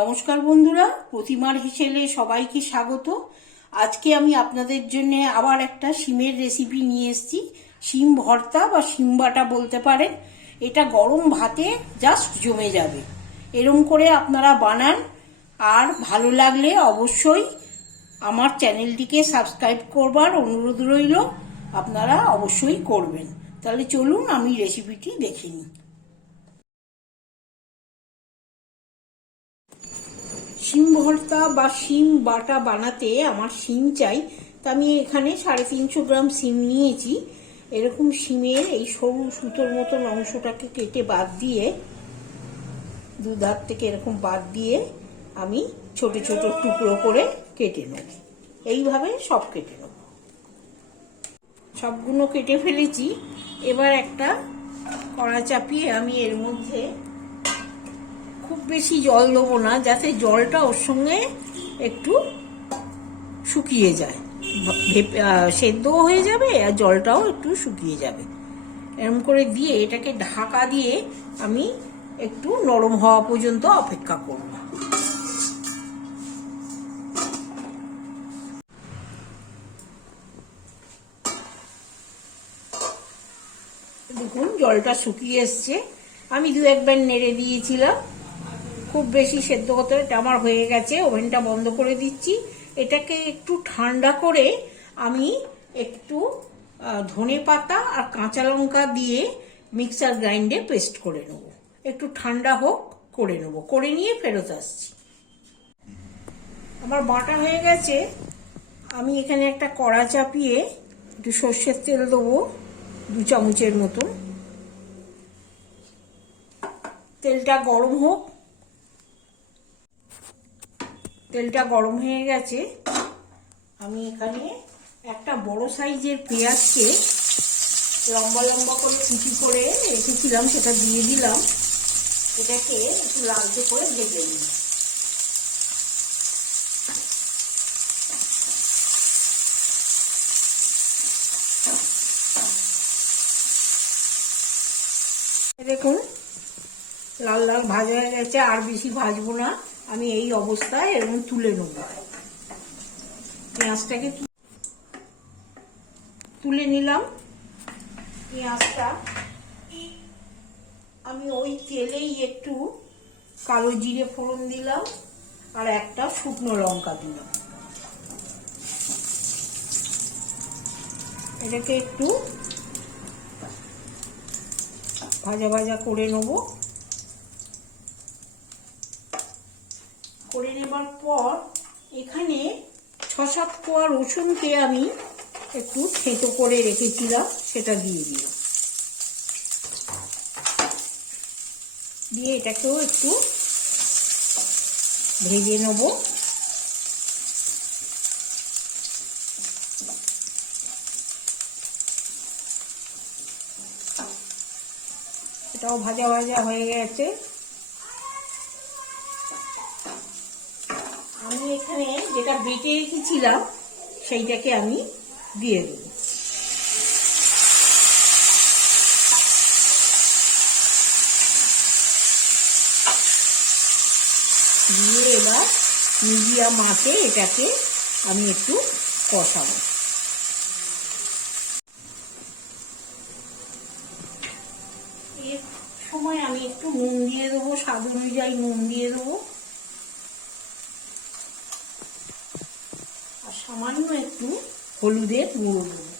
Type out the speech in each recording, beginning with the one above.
নমস্কার বন্ধুরা, প্রতিমার হিসেলে সবাইকে স্বাগত। আজকে আমি আপনাদের জন্য আবার একটা শিমের রেসিপি নিয়ে এসেছি। শিম ভর্তা বা শিম বাটা বলতে পারেন। এটা গরম ভাতে জাস্ট জমে যাবে। এরম করে আপনারা বানান। আর ভালো লাগলে অবশ্যই আমার চ্যানেলটিকে সাবস্ক্রাইব করবার অনুরোধ রইল। আপনারা অবশ্যই করবেন। তাহলে চলুন আমি রেসিপিটি দেখে নিই। শিম ভর্তা বা সিম বাটা বানাতে আমার সিম চাই। তা আমি এখানে সাড়ে তিনশো গ্রাম সিম নিয়েছি। এরকম সিমের এই সরু সুতোর মতন অংশটাকে কেটে বাদ দিয়ে দুধার থেকে এরকম বাদ দিয়ে আমি ছোট ছোট টুকরো করে কেটে নেব। এইভাবে সব কেটে নেব। সবগুলো কেটে ফেলেছি। এবার একটা কড়া চাপিয়ে আমি এর মধ্যে খুব বেশি জল দেবো না, যাতে জলটা ওর সঙ্গে একটু শুকিয়ে যায়। সেদ্ধও হয়ে যাবে আর জলটাও একটু শুকিয়ে যাবে। এরম করে দিয়ে এটাকে ঢাকা দিয়ে আমি একটু নরম হওয়া পর্যন্ত অপেক্ষা করব। দেখুন, জলটা শুকিয়ে এসছে। আমি দু একবার নেড়ে দিয়েছিলাম। খুব বেশি সেদ্ধ হতে এটা আমার হয়ে গেছে, ওভেনটা বন্ধ করে দিচ্ছি। এটাকে একটু ঠান্ডা করে আমি একটু ধনে পাতা আর কাঁচা লঙ্কা দিয়ে মিক্সার গ্রাইন্ডে পেস্ট করে নেব। একটু ঠান্ডা হোক, করে নেব। করে নিয়ে ফেরত আসছি। আমার বাটা হয়ে গেছে। আমি এখানে একটা কড়া চাপিয়ে একটু সর্ষের তেল দেবো, দু চামচের মতন। তেলটা গরম হোক তেলটা গরম হয়ে গেছে। আমি এখানে একটা বড় সাইজের পেঁয়াজকে লম্বা লম্বা করে কুচি করে রেখেছিলাম, সেটা দিয়ে দিলাম। এটাকে একটু লালচে করে ভেজে নিই। দেখুন, লাল লাল ভাজা হয়ে গেছে, আর বেশি ভাজবো না। আমি এই অবস্থায় এরকম তুলে নেব। পেঁয়াজটাকে তুলে নিলাম। পেঁয়াজটা আমি ওই তেলেই একটু কালো জিরে ফোড়ন দিলাম আর একটা শুকনো লঙ্কা দিলাম। এটাকে একটু ভাজা ভাজা করে নেব। করে নেবার পর এখানে ছ সাত কোয়া রসুনকে আমি একটু থেঁতো করে রেখেছিলাম, সেটা দিয়ে দিলাম। দিয়ে এটাকেও একটু ভেজে নেব। এটাও ভাজা ভাজা হয়ে গেছে আমি এখানে যেটা বেটে রেখেছিলাম, সেইটাকে আমি দিয়ে দেবো। দিয়ে এবার মিডিয়াম মাছে এটাকে আমি একটু কষাবো। এর সময় আমি একটু নুন দিয়ে দেবো, স্বাদ অনুযায়ী নুন দিয়ে দেবো আর সামান্য একটু হলুদের গুঁড়ো দেবো।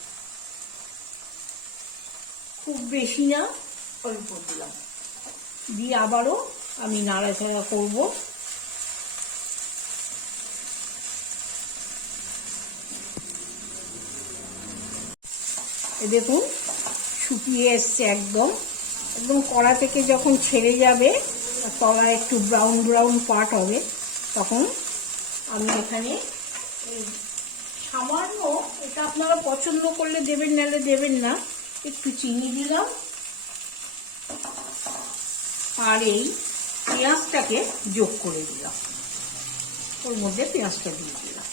খুব বেশি না, অল্প দিলাম। দিয়ে আবারও আমি নাড়াচাড়া করব। দেখুন, শুকিয়ে এসছে একদম। একদম কড়া থেকে যখন ছেড়ে যাবে তলা একটু ব্রাউন ব্রাউন পার্ট হবে, তখন আমি এখানে এই সামান্য, এটা আপনারা পছন্দ করলে দেবেন, নাহলে দেবেন না। একটু চিনি দিলাম। আর এই পেঁয়াজটাকে যোগ করে দিলাম। ওর মধ্যে পেঁয়াজটা দিয়ে দিলাম।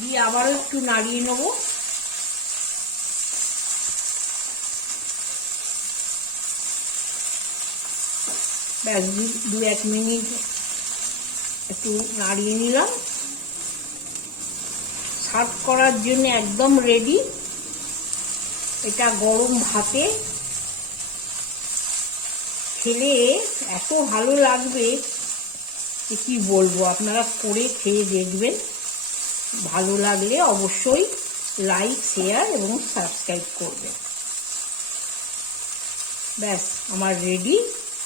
দিয়ে আবারও একটু নাড়িয়ে নেব। ব্যাস দু এক মিনিট একটু নাড়িয়ে নিলাম। সার্ভ করার জন্য একদম রেডি এটা গরম ভাতে। খেলে এত ভালো লাগবে যে কি বলব, আপনারা করে খেয়ে দেখবেন। ভালো লাগলে অবশ্যই লাইক শেয়ার এবং সাবস্ক্রাইব করবেন। ব্যাস, আমার রেডি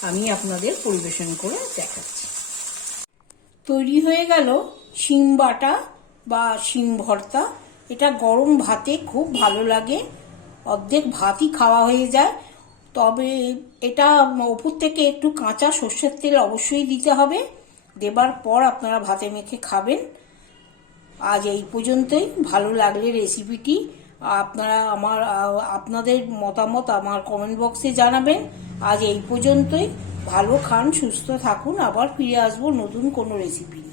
আমি আপনাদের পরিবেশন করে দেখাচ্ছি। তৈরি হয়ে গেল শিম বাটা। বা শিম ভর্তা। এটা গরম ভাতে খুব ভালো লাগে। অর্ধেক ভাতই খাওয়া হয়ে যায়। তবে এটা ওপর থেকে একটু কাঁচা সর্ষের তেল অবশ্যই দিতে হবে। দেবার পর আপনারা ভাতে মেখে খাবেন। আজ এই পর্যন্তই। ভালো লাগলে রেসিপিটি আপনারা আমার, আপনাদের মতামত আমার কমেন্ট বক্সে জানাবেন। আজ এই পর্যন্তই। ভালো খান, সুস্থ থাকুন। আবার ফিরে আসব নতুন কোনো রেসিপি